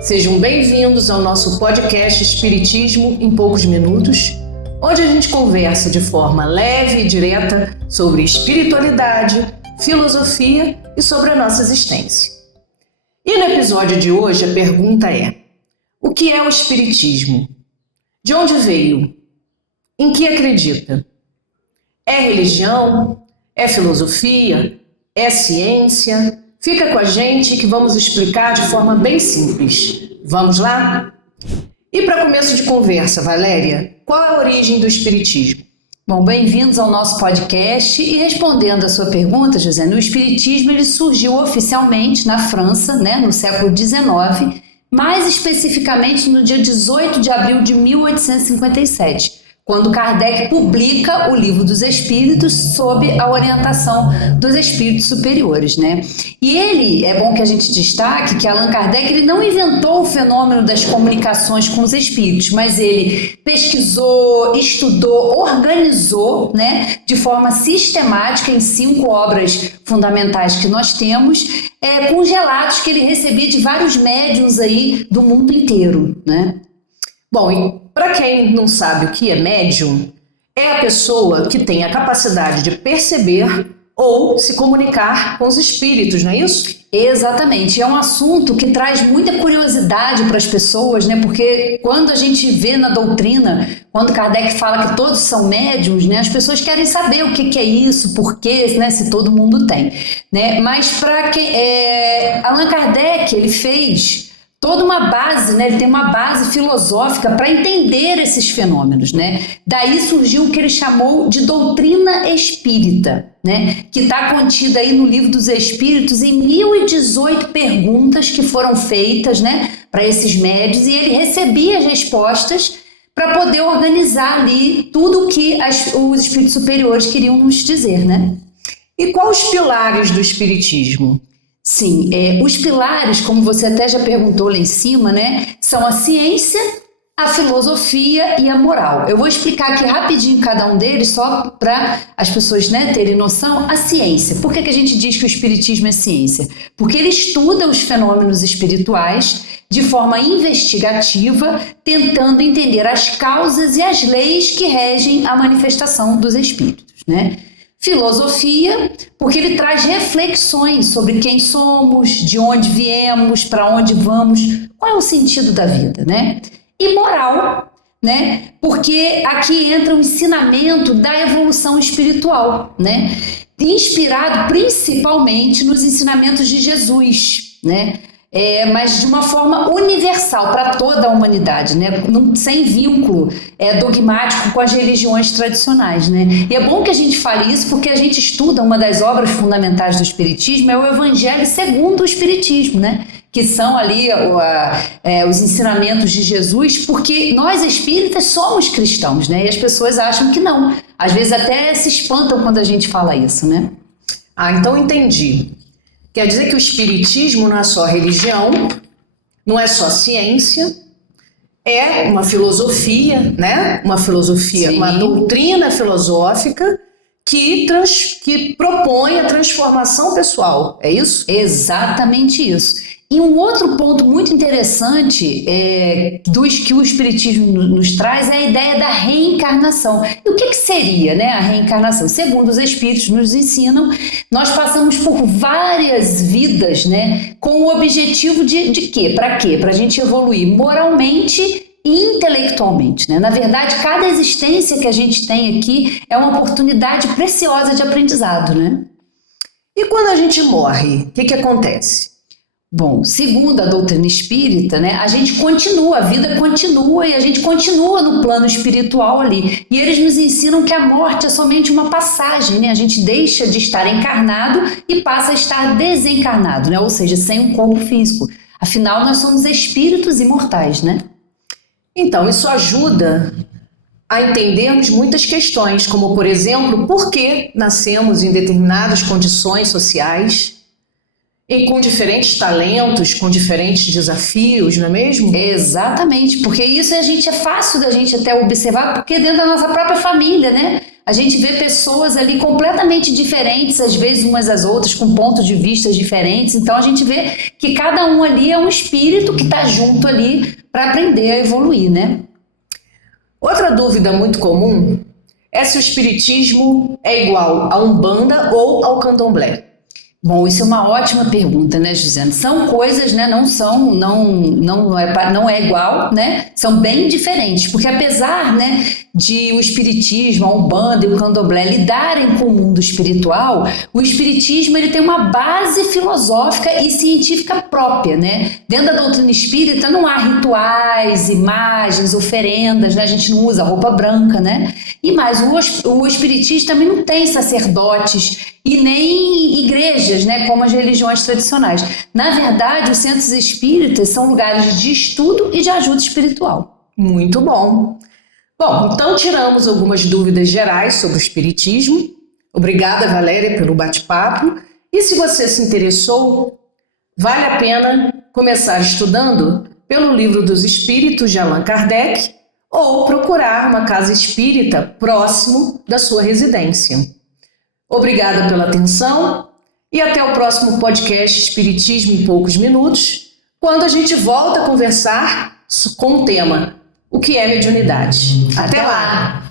Sejam bem-vindos ao nosso podcast Espiritismo em Poucos Minutos, onde a gente conversa de forma leve e direta sobre espiritualidade, filosofia e sobre a nossa existência. E no episódio de hoje a pergunta é: o que é o Espiritismo? De onde veio? Em que acredita? É religião? É filosofia? É ciência? Fica com a gente que vamos explicar de forma bem simples. Vamos lá? E para começo de conversa, Valéria, qual é a origem do Espiritismo? Bom, bem-vindos ao nosso podcast e respondendo a sua pergunta, José, o Espiritismo ele surgiu oficialmente na França, no século XIX, mais especificamente no dia 18 de abril de 1857, quando Kardec publica o Livro dos Espíritos sob a orientação dos espíritos superiores, E ele, é bom que a gente destaque que Allan Kardec ele não inventou o fenômeno das comunicações com os espíritos, mas ele pesquisou, estudou, organizou, de forma sistemática em 5 obras fundamentais que nós temos, com os relatos que ele recebia de vários médiuns aí do mundo inteiro, Bom, e para quem não sabe o que é médium, é a pessoa que tem a capacidade de perceber ou se comunicar com os espíritos, não é isso? Exatamente, é um assunto que traz muita curiosidade para as pessoas, Porque quando a gente vê na doutrina, quando Kardec fala que todos são médiums, as pessoas querem saber o que é isso, por quê, se todo mundo tem, Mas para quem Allan Kardec, ele fez toda uma base, ele tem uma base filosófica para entender esses fenômenos, Daí surgiu o que ele chamou de doutrina espírita, que está contida aí no Livro dos Espíritos em 1018 perguntas que foram feitas, para esses médiuns, e ele recebia as respostas para poder organizar ali tudo o que os espíritos superiores queriam nos dizer, E quais os pilares do espiritismo? Sim, os pilares, como você até já perguntou lá em cima, são a ciência, a filosofia e a moral. Eu vou explicar aqui rapidinho cada um deles, só para as pessoas terem noção. A ciência. Por que a gente diz que o espiritismo é ciência? Porque ele estuda os fenômenos espirituais de forma investigativa, tentando entender as causas e as leis que regem a manifestação dos espíritos, Filosofia, porque ele traz reflexões sobre quem somos, de onde viemos, para onde vamos, qual é o sentido da vida, E moral, porque aqui entra o ensinamento da evolução espiritual, Inspirado principalmente nos ensinamentos de Jesus, mas de uma forma universal para toda a humanidade, sem vínculo dogmático com as religiões tradicionais, E é bom que a gente fale isso porque a gente estuda uma das obras fundamentais do Espiritismo, é o Evangelho segundo o Espiritismo, que são ali os ensinamentos de Jesus, porque nós espíritas somos cristãos, e as pessoas acham que não, às vezes até se espantam quando a gente fala isso, Então entendi. Quer dizer que o espiritismo não é só religião, não é só ciência, é uma filosofia, Uma filosofia, Sim. Uma doutrina filosófica que propõe a transformação pessoal, é isso? Exatamente isso. E um outro ponto muito interessante que o Espiritismo nos traz é a ideia da reencarnação. E o que seria a reencarnação? Segundo os Espíritos nos ensinam, nós passamos por várias vidas com o objetivo de quê? Para quê? Para a gente evoluir moralmente e intelectualmente. Na verdade, cada existência que a gente tem aqui é uma oportunidade preciosa de aprendizado. E quando a gente morre, o que acontece? Bom, segundo a doutrina espírita, a gente continua, a vida continua e a gente continua no plano espiritual ali. E eles nos ensinam que a morte é somente uma passagem, A gente deixa de estar encarnado e passa a estar desencarnado, Ou seja, sem um corpo físico. Afinal, nós somos espíritos imortais, Então, isso ajuda a entendermos muitas questões, como, por exemplo, por que nascemos em determinadas condições sociais, e com diferentes talentos, com diferentes desafios, não é mesmo? Exatamente, porque isso é fácil da gente até observar, porque dentro da nossa própria família, A gente vê pessoas ali completamente diferentes, às vezes umas das outras, com pontos de vista diferentes. Então a gente vê que cada um ali é um espírito que está junto ali para aprender a evoluir, né? Outra dúvida muito comum é se o espiritismo é igual à Umbanda ou ao Candomblé. Bom, isso é uma ótima pergunta, né, Josiane? São coisas, né, não é igual, né? São bem diferentes, porque apesar, né, de o espiritismo, a Umbanda e o Candomblé lidarem com o mundo espiritual, o espiritismo ele tem uma base filosófica e científica própria, né? Dentro da doutrina espírita não há rituais, imagens, oferendas, né? A gente não usa roupa branca, né? E mais, o espiritismo também não tem sacerdotes e nem igrejas, né, como as religiões tradicionais. Na verdade, os centros espíritas são lugares de estudo e de ajuda espiritual. Muito bom. Bom, então tiramos algumas dúvidas gerais sobre o espiritismo. Obrigada, Valéria, pelo bate-papo. E se você se interessou, vale a pena começar estudando pelo Livro dos Espíritos de Allan Kardec ou procurar uma casa espírita próximo da sua residência. Obrigada pela atenção e até o próximo podcast Espiritismo em Poucos Minutos, quando a gente volta a conversar com o tema: o que é mediunidade? Até lá!